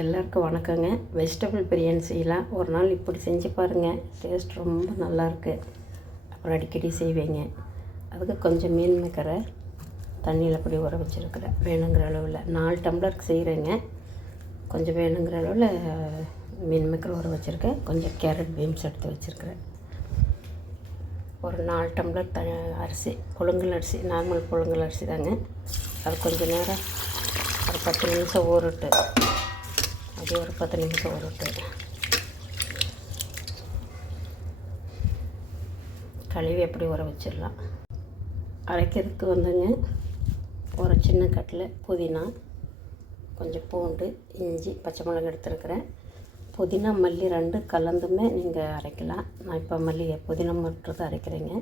எல்லாருக்கும் வணக்கங்க. வெஜிடபிள் பிரியாணி செய்யலாம். ஒரு நாள் இப்படி செஞ்சு பாருங்கள், டேஸ்ட் ரொம்ப நல்லாயிருக்கு. அப்புறம் அடிக்கடி செய்வேங்க. அதுக்கு கொஞ்சம் மீன் மேக்கரை தண்ணியில் அப்படி ஊற வச்சுருக்கிறேன். வேணுங்கிற அளவில் 4 டம்ளருக்கு செய்கிறேங்க. கொஞ்சம் வேணுங்கிற அளவில் மீன் மேக்கர் ஊற வச்சுருக்கேன். கொஞ்சம் கேரட் பீன்ஸ் எடுத்து வச்சுருக்கிறேன். ஒரு 4 டம்ளர் அரிசி, புழுங்கல் அரிசி, நார்மல் புழுங்கல் அரிசி தாங்க. அது கொஞ்சம் நேரம் ஒரு 10 நிமிஷம் ஊறட்டு, அது ஒரு 10 நிமிஷம் ஊறட்டு கழுவி எப்படி ஊற வச்சிடலாம். அரைக்கிறதுக்கு வந்துங்க, ஒரு சின்ன கட்டில் புதினா, கொஞ்சம் பூண்டு, இஞ்சி, பச்சை மிளகாய் எடுத்துருக்கிறேன். புதினா மல்லி 2 கலந்துமே நீங்கள் அரைக்கலாம். நான் இப்போ புதினா மட்டும் தான் அரைக்கிறேங்க.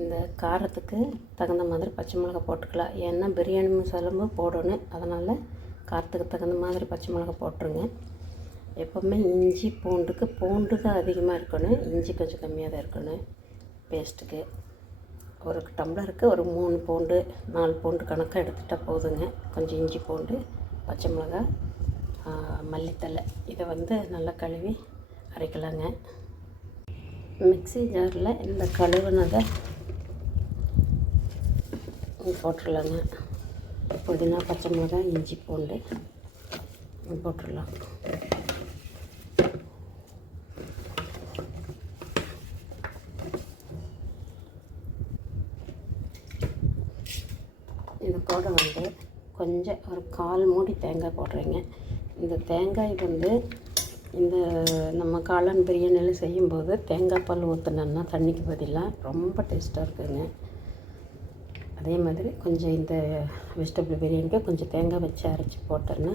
இந்த காரத்துக்கு தகுந்த மாதிரி பச்சை மிளகாய் போட்டுக்கலாம். ஏன்னா பிரியாணி மசாலாவும் போடணும், அதனால் காரத்துக்கு தகுந்த மாதிரி பச்சை மிளகாய் போட்டுருங்க. எப்போவுமே இஞ்சி பூண்டுக்கு பூண்டு தான் அதிகமாக இருக்கணும், இஞ்சி கொஞ்சம் கம்மியாக தான் இருக்கணும் பேஸ்ட்டுக்கு. ஒரு டம்ளருக்கு ஒரு 3 பூண்டு 4 பூண்டு கணக்காக எடுத்துகிட்டா போதுங்க. கொஞ்சம் இஞ்சி பூண்டு, பச்சை மிளகாய், மல்லித்தலை, இதை நல்லா கழுவி அரைக்கலாங்க. மிக்ஸி ஜாரில் இந்த கழுவுனதை போட்டுடலாங்க. புதினா, பச்சை மிளகாய், இஞ்சி பூண்டு போட்டுடலாம். இது கூட கொஞ்சம் ஒரு 1/4 மூடி தேங்காய் போடுறேங்க. இந்த தேங்காய் இந்த நம்ம காளான் பிரியாணியில் செய்யும்போது தேங்காய் பால் ஊற்றினோன்னா தண்ணிக்கு பதிலாக ரொம்ப டேஸ்ட்டாக இருக்குதுங்க. அதே மாதிரி கொஞ்சம் இந்த வெஜிடபிள் பிரியாணிக்கு கொஞ்சம் தேங்காய் வச்சு அரைச்சி போட்டோன்னா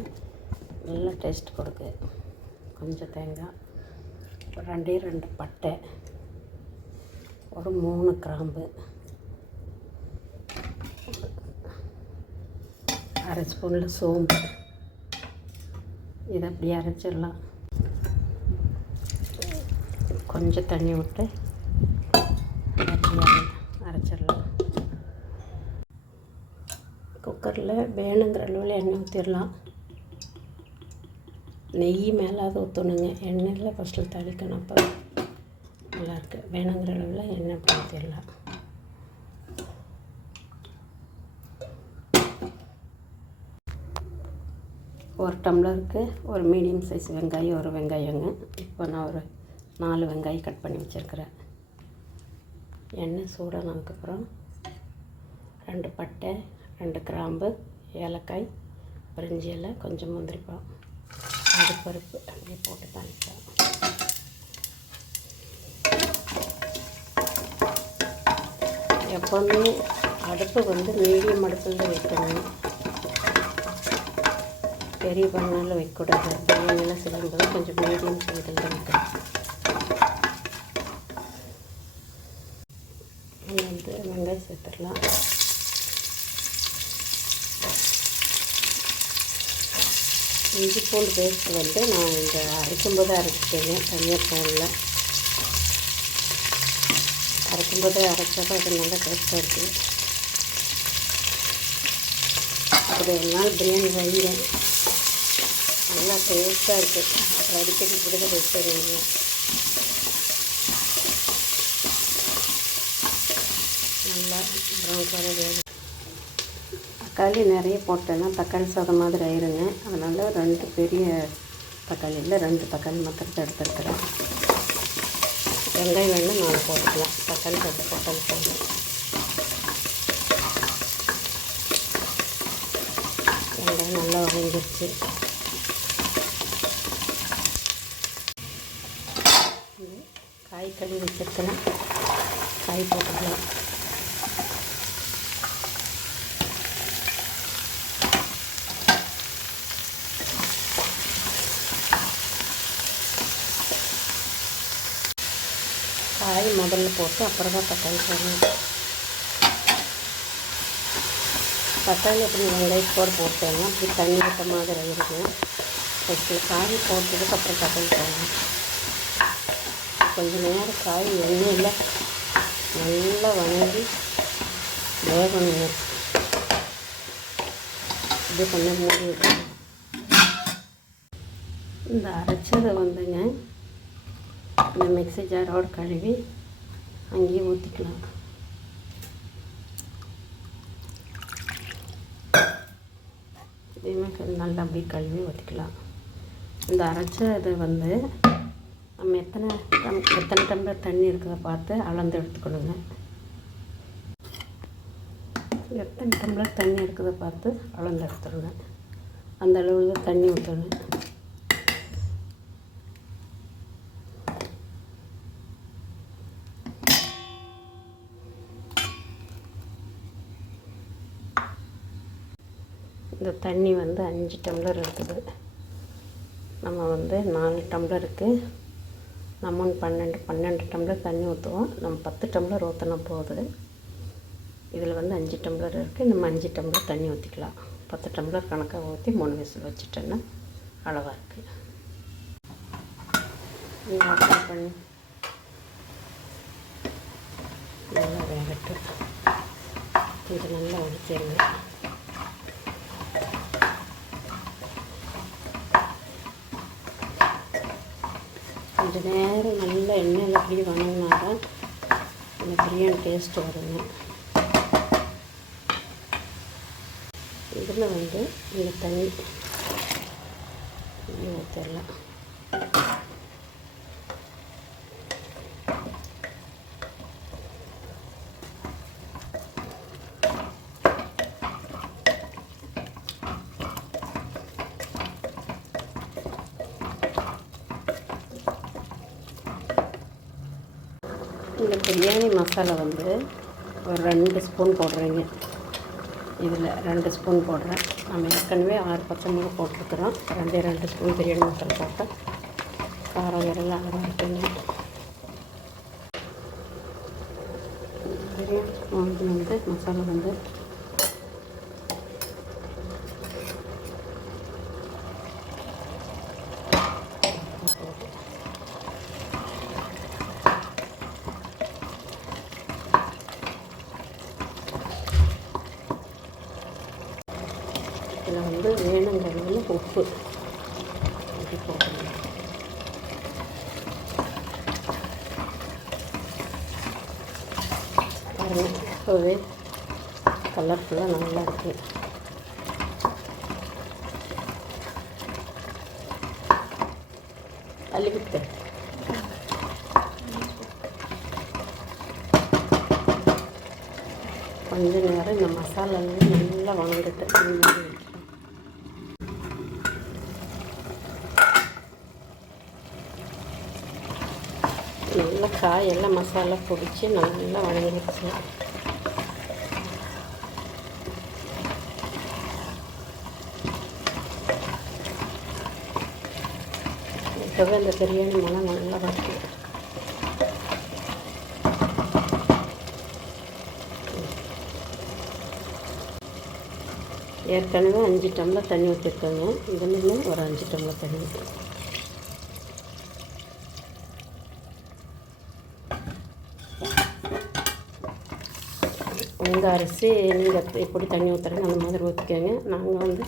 நல்லா டேஸ்ட் கொடுக்கு. கொஞ்சம் தேங்காய், 2 பட்டை, ஒரு 3 கிராம்பு, 1/2 ஸ்பூனில் சோம்பு, இதை அப்படியே அரைச்சிடலாம். கொஞ்சம் தண்ணி விட்டு அப்படியே அரைச்சிடலாம். குக்கரில் வேணுங்கிற அளவில் எண்ணெய் ஊற்றிடலாம். நெய் மேலாவது ஊற்றணுங்க, எண்ணெயில் ஃபஸ்ட்டில் தாளிக்கணும், அப்போ நல்லாயிருக்கு. வேணுங்கிற அளவில் எண்ணெய் அப்படி ஊற்றிடலாம். ஒரு டம்ளருக்கு ஒரு மீடியம் சைஸ் வெங்காயம், ஒரு வெங்காயங்க. இப்போ நான் ஒரு 4 வெங்காயம் கட் பண்ணி வச்சுருக்கிறேன். எண்ணெய் சூடானதுக்கப்புறம் 2 பட்டை, 2 கிராம்பு, ஏலக்காய், பிரிஞ்சி இலை, கொஞ்சம் முந்திரிப்பழம், பருப்பு அப்படியே போட்டு தாளிக்கலாம். எப்போவுமே அடுப்பு மீடியம் அடுப்பில் தான் வைக்கணும், பெரிய பண்ணால் வைக்கக்கூடாது. பிரியாணியெல்லாம் செய்யும்போது கொஞ்சம் மீடியம் சைடில் தான் வைக்கணும். வெங்காயம் சேர்த்துடலாம். இஞ்சி பூண்டு பேஸ்ட் நான் இந்த அரைக்கும்போது அரைச்சிட்டேங்க, தனியாக போடல. அரைக்கும்போது அரைச்சாலும் அது நல்லா டேஸ்ட்டாக இருக்குது. ஒரு நாள் பிரியாணி வைங்க, நல்லா டேஸ்ட்டாக இருக்குது. அப்புறம் அடிக்கடி இப்படி தான் வச்சுருங்க. நல்லா ப்ரௌன் கலர் வேணும். தக்காளி நிறைய போட்டேன்னா தக்காளி சாதம் மாதிரி ஆயிருங்க. அதனால் 2 பெரிய தக்காளி இல்லை, 2 தக்காளி மாத்திரத்தை எடுத்துருக்கிறேன். வெங்காயம் வேணும் 4 போட்டுக்கலாம், தக்காளி 2 போட்டாலும் போடலாம். வெங்காயம் நல்லா வதங்கிடுச்சு. காய் கழுவி வச்சுருக்கலாம், காய் போட்டுக்கலாம். காய் முதல்ல போட்டு அப்புறம் தான் தக்காளி போடணும். தக்காளி அப்படி வெங்காயத்தோடு போட்டேன்னா அப்படி தண்ணி விட்ட மாதிரி இருக்கும். ஃபஸ்ட்டு காய் போட்டதுக்கு அப்புறம் தக்காளி போடணும். கொஞ்சம் நேரம் காய் எண்ணெயில் நல்லா வதங்கி வேகணுங்க. இது கொஞ்சம் மூடி விடணும். இந்த அரைச்சதை வந்துங்க இந்த மிக்ஸி ஜாரோடு கழுவி அங்கேயே ஊற்றிக்கலாம். இதையுமே நல்லா அப்படியே கழுவி ஊற்றிக்கலாம். இந்த அரைச்ச இது வந்து நம்ம எத்தனை டம்ளர் தண்ணி இருக்கிறத பார்த்து அளந்து எடுத்துக்கணுங்க. எத்தனை டம்ளர் தண்ணி இருக்கிறத பார்த்து அளந்து எடுத்துருங்க. அந்த அளவில் தண்ணி ஊற்றணும். இந்த தண்ணி வந்து 5 டம்ளர் இருக்குது. நம்ம வந்து 4 டம்ளருக்கு நம்ம 12 டம்ளர் தண்ணி ஊற்றுவோம். நம்ம 10 டம்ளர் ஊற்றினா போகுது. இதில் வந்து 5 டம்ளர் இருக்குது. நம்ம 5 டம்ளர் தண்ணி ஊற்றிக்கலாம். 10 டம்ளர் கணக்காக ஊற்றி 3 விசில் வச்சுட்டேன்னா அளவாக இருக்குது. ஓப்பன் பண்ணி நல்லா வேகட்டும். இது நல்லா உரிச்சிருங்க. கொஞ்சம் நேரம் நல்லா எண்ணெயில் அப்படி வணங்கினா தான் அந்த பிரியாணி டேஸ்ட்டு வருங்க. இதில் வந்து இந்த தண்ணி ஊற்றிடலாம். இந்த பிரியாணி மசாலா வந்து ஒரு 2 ஸ்பூன் போடுறேங்க. இதில் 2 ஸ்பூன் போடுறேன். நம்ம ஏற்கனவே 6 பச்சை மிளகா போட்டிருக்கிறோம். 2 ஸ்பூன் பிரியாணி மசாலா போட்டால் காரம் எல்லாம் அளவாக இருக்குங்க. பிரியாணி வந்து மசாலா வந்து இதில் வந்து வேணுங்கிறது உப்பு அப்படி போடணும். பாருங்கள், இப்போவே கலர்ஃபுல்லாக நல்லா இருக்குது. அள்ளிவிட்டு கொஞ்ச நேரம் இந்த மசாலாலாம் நல்லா வணங்கிட்டு நல்லா காயெல்லாம் மசாலா பிடிச்சி நல்லா வணங்கிடுச்சு. இப்போவே இந்த பிரியாணி மனம் நல்லா வருது. ஏற்கனவே 5 டம்ளர் தண்ணி ஊற்றிருக்கோங்க. இதுலேயும் ஒரு 5 டம்ளர் தண்ணி ஊற்றிருக்கோம். உங்கள் அரிசி நீங்கள் எப்படி தண்ணி ஊற்றுறீங்க அந்த மாதிரி ஊற்றிக்கோங்க. நாங்கள் வந்து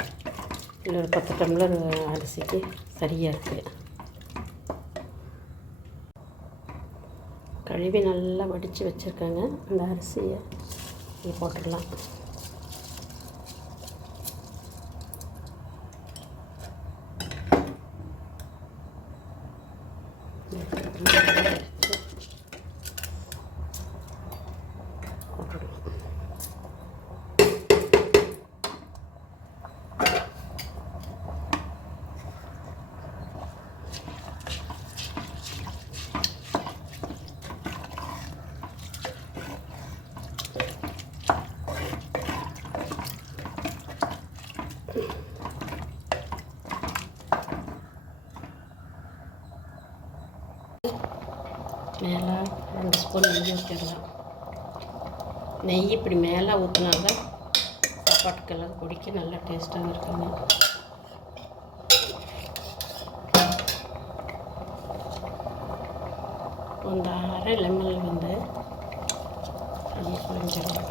இதில் ஒரு 10 டம்ளர் அரிசிக்கு சரியாக இருக்குது. கழுவி நல்லா வடித்து வச்சுருக்கேங்க. அந்த அரிசியை போட்டுடலாம். மேலே 2 ஸ்பூன் நெய் ஊற்றிடலாம். நெய் இப்படி மேலே ஊற்றினால்தான் சாப்பாட்டுக்கெல்லாம் குடிக்க நல்லா டேஸ்ட்டாக இருக்குங்க. அந்த அரை லெமன் வந்து அப்படியே புளிஞ்சிடலாம்.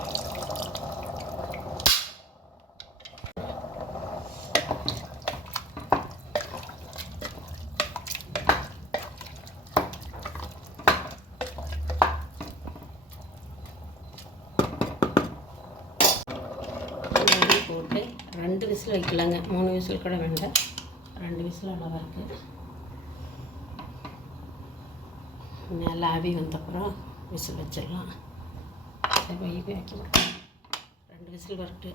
விசில் வைக்கலாங்க. 3 விசில் கூட வேண்டாம், 2 விசில் அளவாக இருக்குது. மேலே ஆவி வந்தப்புறம் விசில் வச்சிடலாம். வைக்க மாட்டேன், 2 விசில் வரட்டு.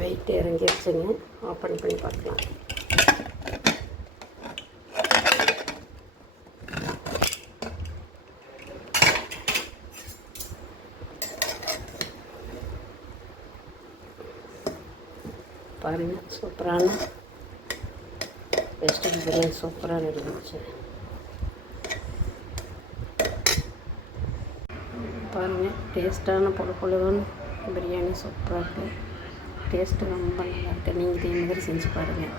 வெயிட் இறங்கிடுச்சுங்க. ஓப்பன் பண்ணி பார்க்கலாம். பாருங்கள், சூப்பரான வெஜிடபிள் பிரியாணி சூப்பராக ரெடி ஆச்சு. பாருங்கள், டேஸ்ட்டான பொழுன்னு பிரியாணி சூப்பராக இருக்குது. டேஸ்ட்டு ரொம்ப நல்லா இருக்குது. நீங்கள் இதே மாதிரி செஞ்சு பாருங்கள்.